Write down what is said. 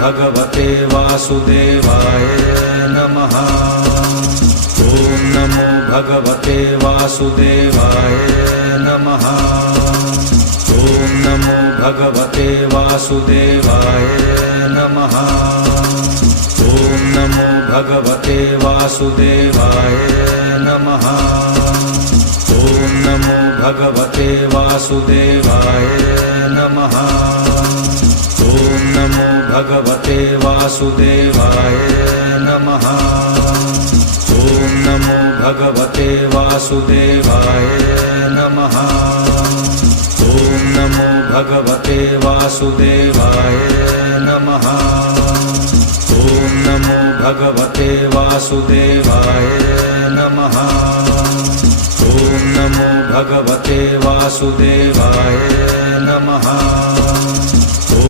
भगवते वासुदेवाय नमः। ॐ नमो भगवते वासुदेवाय नमः। ॐ नमो भगवते वासुदेवाय नमः। ॐ नमो भगवते वासुदेवाय नमः। ॐ नमो भगवते वासुदेवाय नमः। ॐ नमो भगवते वासुदेवाय नमः। ॐ नमो भगवते वासुदेवाय नमः। ॐ नमो भगवते वासुदेवाय नमः। ॐ नमो भगवते वासुदेवाय नमः। ॐ नमो भगवते वासुदेवाय नमः।